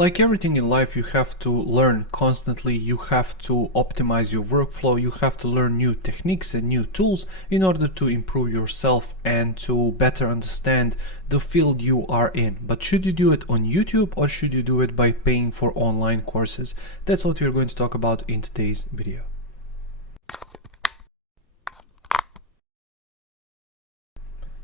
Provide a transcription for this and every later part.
Like everything in life, you have to learn constantly, you have to optimize your workflow, you have to learn new techniques and new tools in order to improve yourself and to better understand the field you are in. But should you do it on YouTube or should you do it by paying for online courses? That's what we're going to talk about in today's video.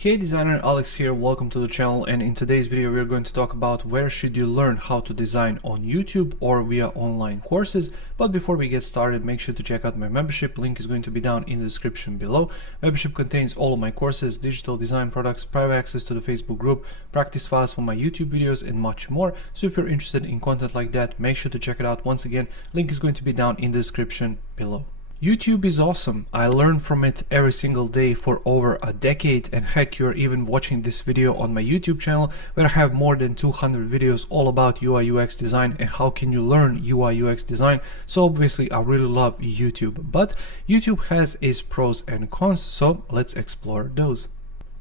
Hey designer, Alex here, welcome to the channel, and in today's video we're going to talk about where should you learn how to design on YouTube or via online courses. But before we get started, make sure to check out my membership. Link is going to be down in the description below. Membership contains all of my courses, digital design products, private access to the Facebook group, practice files for my YouTube videos and much more. So if you're interested in content like that, make sure to check it out. Once again, link is going to be down in the description below. YouTube is awesome. I learn from it every single day for over a decade, and heck, you're even watching this video on my YouTube channel where I have more than 200 videos all about UI UX design and how can you learn UI UX design. So obviously I really love YouTube, but YouTube has its pros and cons, so let's explore those.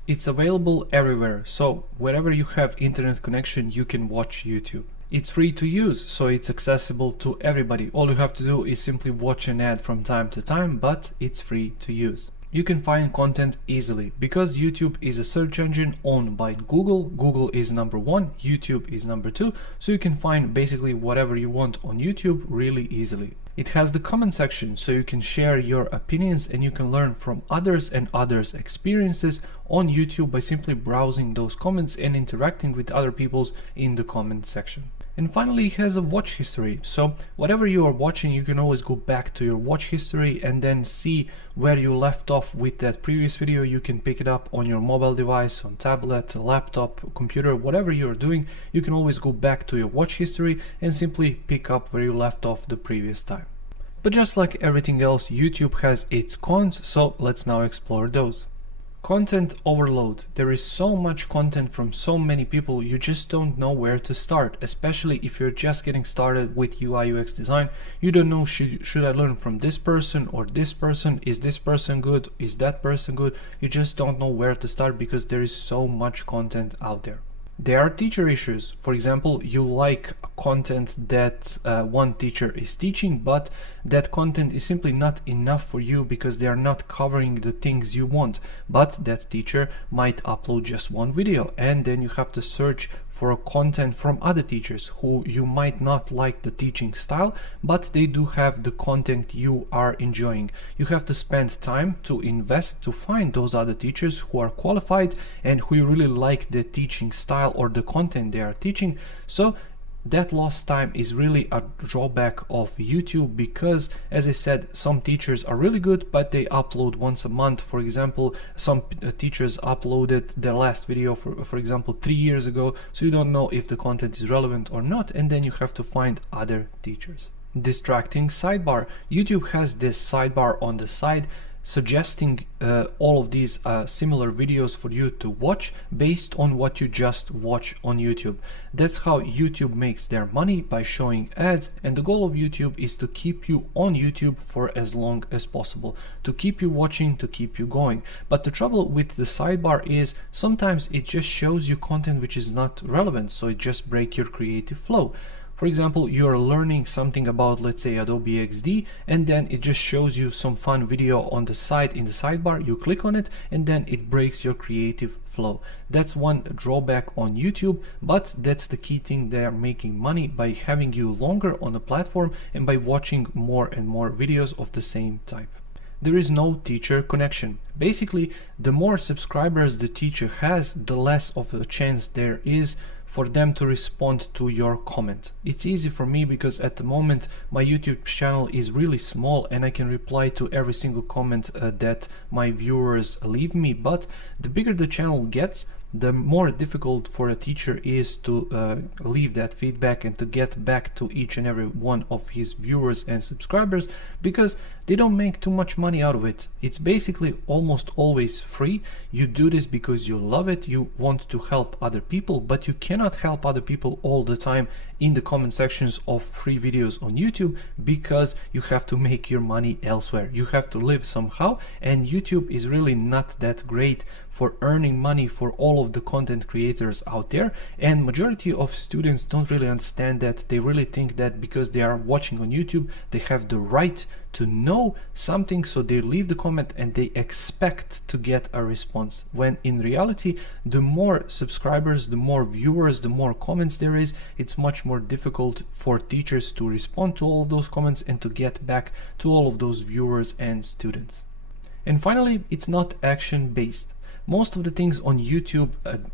It's available everywhere, so wherever you have internet connection you can watch YouTube. It's free to use, so it's accessible to everybody. All you have to do is simply watch an ad from time to time, but it's free to use. You can find content easily because YouTube is a search engine owned by Google. Google is number one, YouTube is number two, so you can find basically whatever you want on YouTube really easily. It has the comment section, so you can share your opinions and you can learn from others and others' experiences on YouTube by simply browsing those comments and interacting with other people in the comment section. And finally, it has a watch history, so whatever you are watching, you can always go back to your watch history and then see where you left off with that previous video. You can pick it up on your mobile device, on tablet, laptop, computer, whatever you're doing. You can always go back to your watch history and simply pick up where you left off the previous time. But just like everything else, YouTube has its cons, so let's now explore those. Content overload. There is so much content from so many people, you just don't know where to start, especially if you're just getting started with UI UX design. You don't know, should I learn from this person or this person? Is this person good? Is that person good? You just don't know where to start because there is so much content out there. There are teacher issues. For example, you like content that one teacher is teaching, but that content is simply not enough for you because they are not covering the things you want. But that teacher might upload just one video, and then you have to search for content from other teachers who you might not like the teaching style, but they do have the content you are enjoying. You have to spend time to invest to find those other teachers who are qualified and who you really like the teaching style or the content they are teaching. So that lost time is really a drawback of YouTube because, as I said, some teachers are really good, but they upload once a month. For example, some teachers uploaded their last video, for example, 3 years ago, so you don't know if the content is relevant or not, and then you have to find other teachers. Distracting sidebar. YouTube has this sidebar on the side suggesting all of these similar videos for you to watch based on what you just watch on YouTube. That's how YouTube makes their money, by showing ads, and the goal of YouTube is to keep you on YouTube for as long as possible, to keep you watching, to keep you going. But the trouble with the sidebar is sometimes it just shows you content which is not relevant, so it just breaks your creative flow. For example, you're learning something about, let's say, Adobe XD, and then it just shows you some fun video on the side in the sidebar. You click on it and then it breaks your creative flow. That's one drawback on YouTube, but that's the key thing. They are making money by having you longer on the platform and by watching more and more videos of the same type. There is no teacher connection. Basically, the more subscribers the teacher has, the less of a chance there is for them to respond to your comment. It's easy for me because at the moment my YouTube channel is really small and I can reply to every single comment that my viewers leave me, but the bigger the channel gets, the more difficult for a teacher is to leave that feedback and to get back to each and every one of his viewers and subscribers, because they don't make too much money out of it. It's basically almost always free. You do this because you love it, you want to help other people, but you cannot help other people all the time in the comment sections of free videos on YouTube, because you have to make your money elsewhere. You have to live somehow, and YouTube is really not that great for earning money for all of the content creators out there. And majority of students don't really understand that. They really think that because they are watching on YouTube, they have the right to know something, so they leave the comment and they expect to get a response, when in reality, the more subscribers, the more viewers, the more comments there is, it's much more difficult for teachers to respond to all of those comments and to get back to all of those viewers and students. And finally, it's not action based. Most of the things on YouTube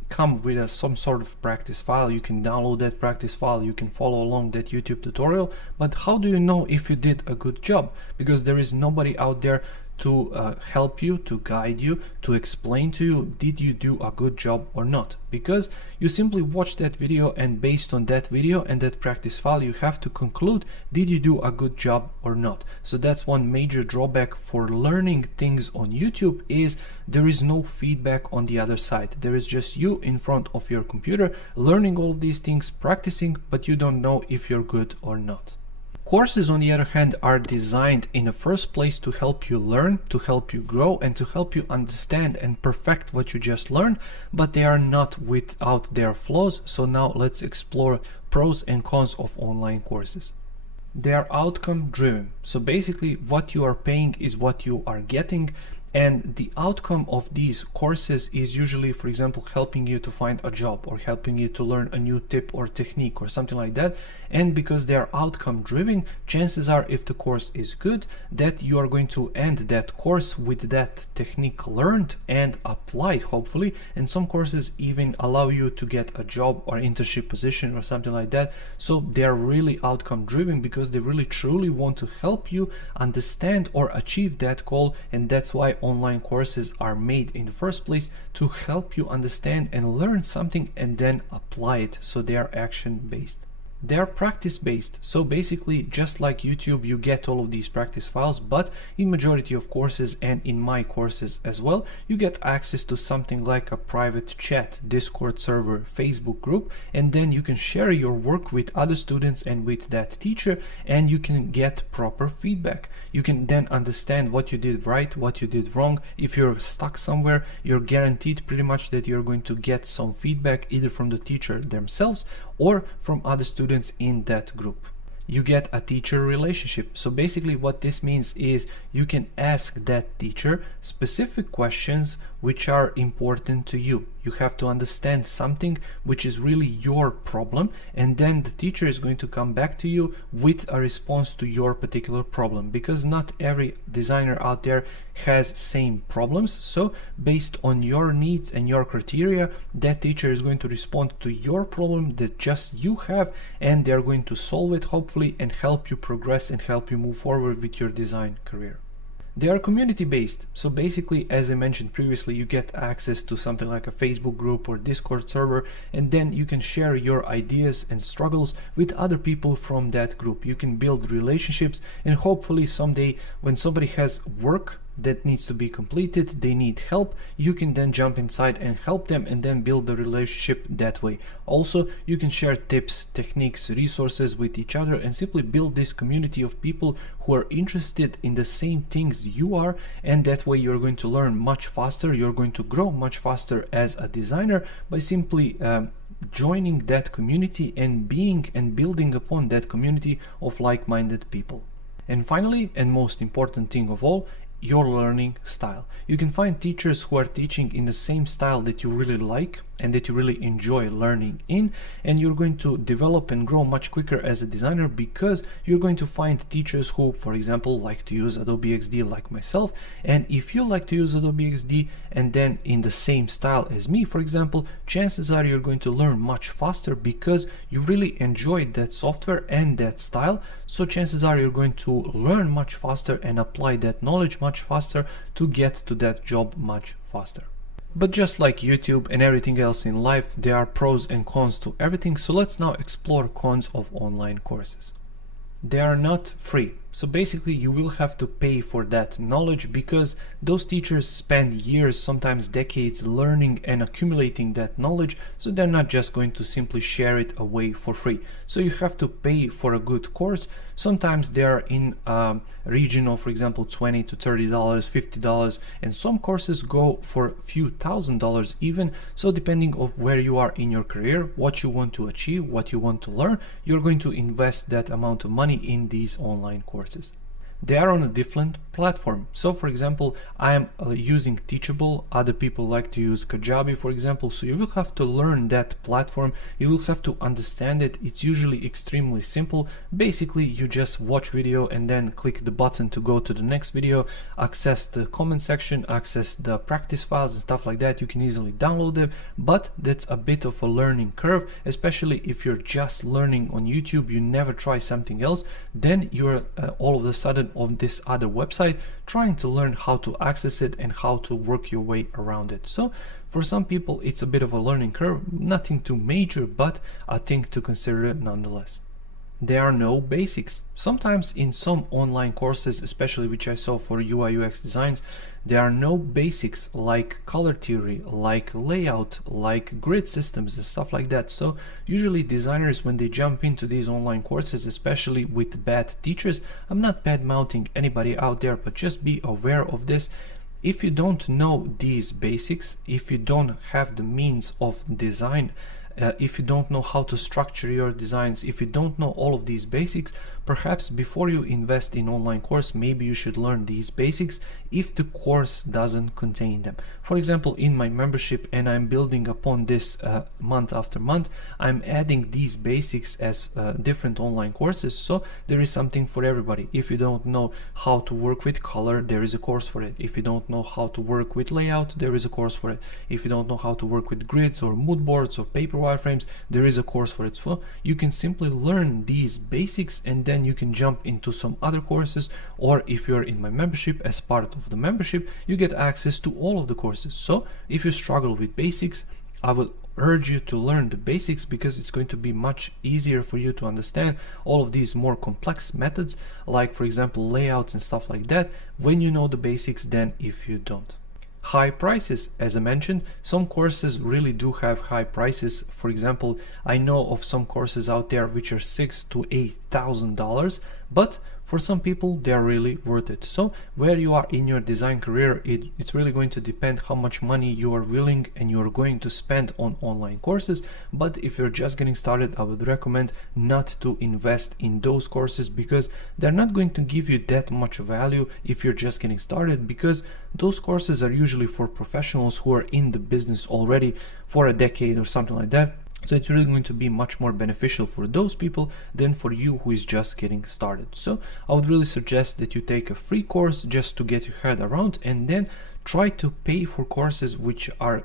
come with some sort of practice file. You can download that practice file, you can follow along that YouTube tutorial, but how do you know if you did a good job? Because there is nobody out there to help you, to guide you, to explain to you, did you do a good job or not? Because you simply watch that video, and based on that video and that practice file, you have to conclude, did you do a good job or not? So that's one major drawback for learning things on YouTube, is there is no feedback on the other side. There is just you in front of your computer learning all of these things, practicing, but you don't know if you're good or not. Courses, on the other hand, are designed in the first place to help you learn, to help you grow, and to help you understand and perfect what you just learned, but they are not without their flaws. So now let's explore pros and cons of online courses. They are outcome driven. So basically what you are paying is what you are getting. And the outcome of these courses is usually, for example, helping you to find a job, or helping you to learn a new tip or technique or something like that. And because they are outcome driven, chances are, if the course is good, that you are going to end that course with that technique learned and applied, hopefully. And some courses even allow you to get a job or internship position or something like that. So they are really outcome driven because they really truly want to help you understand or achieve that goal. And that's why online courses are made in the first place, to help you understand and learn something and then apply it. So they are action based. They are practice based. So basically, just like YouTube, you get all of these practice files, but in majority of courses, and in my courses as well, you get access to something like a private chat, Discord server, Facebook group, and then you can share your work with other students and with that teacher, and you can get proper feedback. You can then understand what you did right, what you did wrong. If you're stuck somewhere, you're guaranteed pretty much that you're going to get some feedback, either from the teacher themselves or from other students in that group. You get a teacher relationship. So basically what this means is you can ask that teacher specific questions which are important to you. You have to understand something which is really your problem, and then the teacher is going to come back to you with a response to your particular problem, because not every designer out there has same problems. So based on your needs and your criteria, that teacher is going to respond to your problem that just you have, and they're going to solve it hopefully and help you progress and help you move forward with your design career. They are community based. So basically, as I mentioned previously, you get access to something like a Facebook group or Discord server, and then you can share your ideas and struggles with other people from that group. You can build relationships, and hopefully someday when somebody has work that needs to be completed, they need help, you can then jump inside and help them, and then build the relationship that way. Also, you can share tips, techniques, resources with each other, and simply build this community of people who are interested in the same things you are, and that way you're going to learn much faster, you're going to grow much faster as a designer by simply joining that community and being and building upon that community of like-minded people. And finally, and most important thing of all, your learning style. You can find teachers who are teaching in the same style that you really like and that you really enjoy learning in, and you're going to develop and grow much quicker as a designer, because you're going to find teachers who, for example, like to use Adobe XD like myself. And if you like to use Adobe XD and then in the same style as me, for example, chances are you're going to learn much faster because you really enjoyed that software and that style. So chances are you're going to learn much faster and apply that knowledge much faster to get to that job much faster. But just like YouTube and everything else in life, there are pros and cons to everything. So let's now explore cons of online courses. They are not free. So basically you will have to pay for that knowledge because those teachers spend years, sometimes decades, learning and accumulating that knowledge, so they're not just going to simply share it away for free. So you have to pay for a good course. Sometimes they are in a region of, for example, $20 to $30, $50, and some courses go for a few $1,000s even. So depending on where you are in your career, what you want to achieve, what you want to learn, you're going to invest that amount of money in these online courses. They are on a different platform. So for example, I am using Teachable. Other people like to use Kajabi, for example. So you will have to learn that platform. You will have to understand it. It's usually extremely simple. Basically, you just watch video and then click the button to go to the next video, access the comment section, access the practice files and stuff like that. You can easily download them, but that's a bit of a learning curve, especially if you're just learning on YouTube, you never try something else, then you're all of a sudden on this other website trying to learn how to access it and how to work your way around it. So for some people it's a bit of a learning curve, nothing too major, but a thing to consider nonetheless. There are no basics. Sometimes in some online courses, especially which I saw for UI UX designs, there are no basics like color theory, like layout, like grid systems and stuff like that. So usually designers, when they jump into these online courses, especially with bad teachers, I'm not bad mouthing anybody out there, but just be aware of this. If you don't know these basics, if you don't have the means of design, if you don't know how to structure your designs, if you don't know all of these basics, perhaps before you invest in online course, maybe you should learn these basics if the course doesn't contain them. For example, in my membership, and I'm building upon this month after month, I'm adding these basics as different online courses, so there is something for everybody. If you don't know how to work with color, there is a course for it. If you don't know how to work with layout, there is a course for it. If you don't know how to work with grids or mood boards or paper wireframes, there is a course for it. So you can simply learn these basics and then you can jump into some other courses, or if you're in my membership, as part of the membership, you get access to all of the courses. So if you struggle with basics, I will urge you to learn the basics because it's going to be much easier for you to understand all of these more complex methods, like for example layouts and stuff like that, when you know the basics than if you don't. High prices, as I mentioned, some courses really do have high prices. For example, I know of some courses out there which are $6,000 to $8,000, but for some people they're really worth it. So where you are in your design career, it's really going to depend how much money you are willing and you're going to spend on online courses. But if you're just getting started, I would recommend not to invest in those courses because they're not going to give you that much value if you're just getting started, because those courses are usually for professionals who are in the business already for a decade or something like that. So it's really going to be much more beneficial for those people than for you who is just getting started. So I would really suggest that you take a free course just to get your head around, and then try to pay for courses which are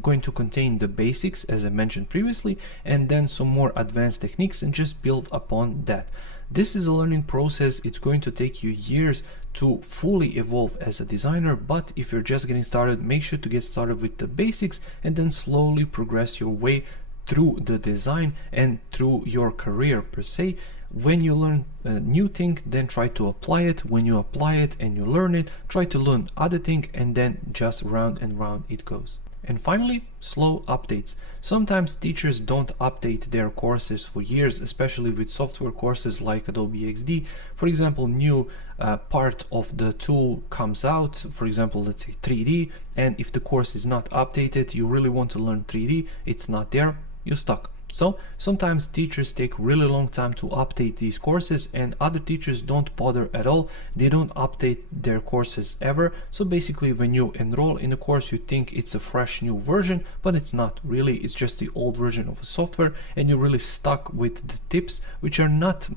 going to contain the basics, as I mentioned previously, and then some more advanced techniques, and just build upon that. This is a learning process. It's going to take you years to fully evolve as a designer, but if you're just getting started, make sure to get started with the basics and then slowly progress your way through the design and through your career per se. When you learn a new thing, then try to apply it. When you apply it and you learn it, try to learn other thing, and then just round and round it goes. And finally, slow updates. Sometimes teachers don't update their courses for years, especially with software courses like Adobe XD. For example, new part of the tool comes out, for example, let's say 3D, and if the course is not updated, you really want to learn 3D, it's not there, you're stuck. So sometimes teachers take really long time to update these courses, and other teachers don't bother at all. They don't update their courses ever. So basically when you enroll in a course, you think it's a fresh new version, but it's not really. It's just the old version of a software, and you're really stuck with the tips which are not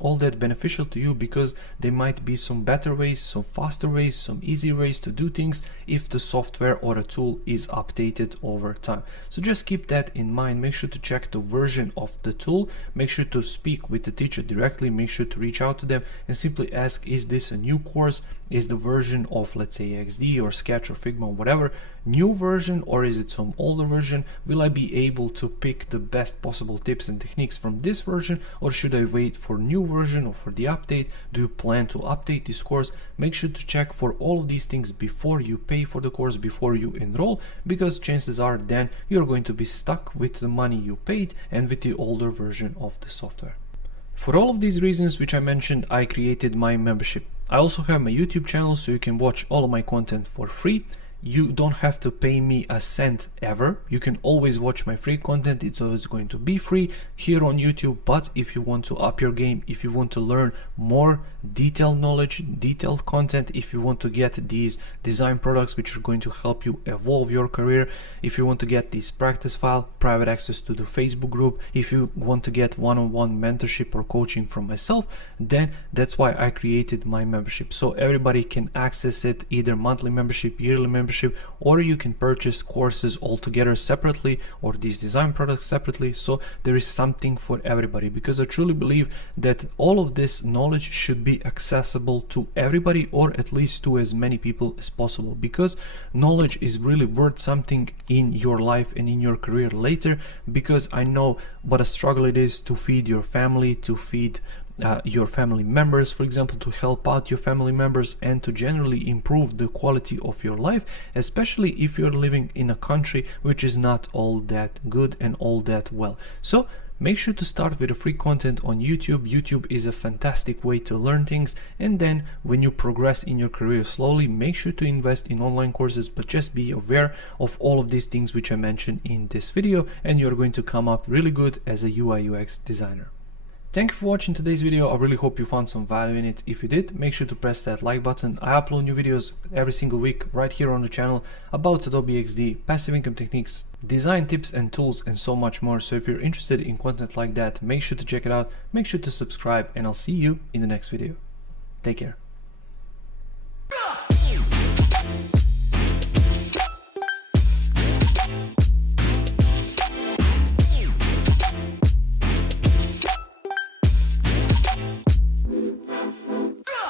all that beneficial to you, because there might be some better ways, some faster ways, some easier ways to do things if the software or a tool is updated over time. So just keep that in mind. Make sure to check the version of the tool, make sure to speak with the teacher directly, make sure to reach out to them and simply ask, is this a new course? Is the version of, let's say, XD or Sketch or Figma or whatever new version, or is it some older version? Will I be able to pick the best possible tips and techniques from this version, or should I wait for new version or for the update? Do you plan to update this course? Make sure to check for all of these things before you pay for the course, before you enroll, because chances are then you're going to be stuck with the money you paid and with the older version of the software. For all of these reasons which I mentioned, I created my membership. I also have my YouTube channel, so you can watch all of my content for free. You don't have to pay me a cent ever. You can always watch my free content. It's always going to be free here on YouTube. But if you want to up your game, if you want to learn more detailed knowledge, detailed content, if you want to get these design products which are going to help you evolve your career, if you want to get this practice file, private access to the Facebook group, if you want to get one-on-one mentorship or coaching from myself, then that's why I created my membership. So everybody can access it, either monthly membership, yearly membership, or you can purchase courses altogether separately or these design products separately. So there is something for everybody, because I truly believe that all of this knowledge should be accessible to everybody, or at least to as many people as possible, because knowledge is really worth something in your life and in your career later. Because I know what a struggle it is to feed your family, to feed your family members, for example, to help out your family members and to generally improve the quality of your life, especially if you're living in a country which is not all that good and all that well. So make sure to start with the free content on YouTube. YouTube is a fantastic way to learn things, and then when you progress in your career slowly, make sure to invest in online courses, but just be aware of all of these things which I mentioned in this video, and you're going to come up really good as a UI UX designer. Thank you for watching today's video. I really hope you found some value in it. If you did, make sure to press that like button. I upload new videos every single week right here on the channel about Adobe XD, passive income techniques, design tips and tools, and so much more. So if you're interested in content like that, make sure to check it out, make sure to subscribe, and I'll see you in the next video. Take care.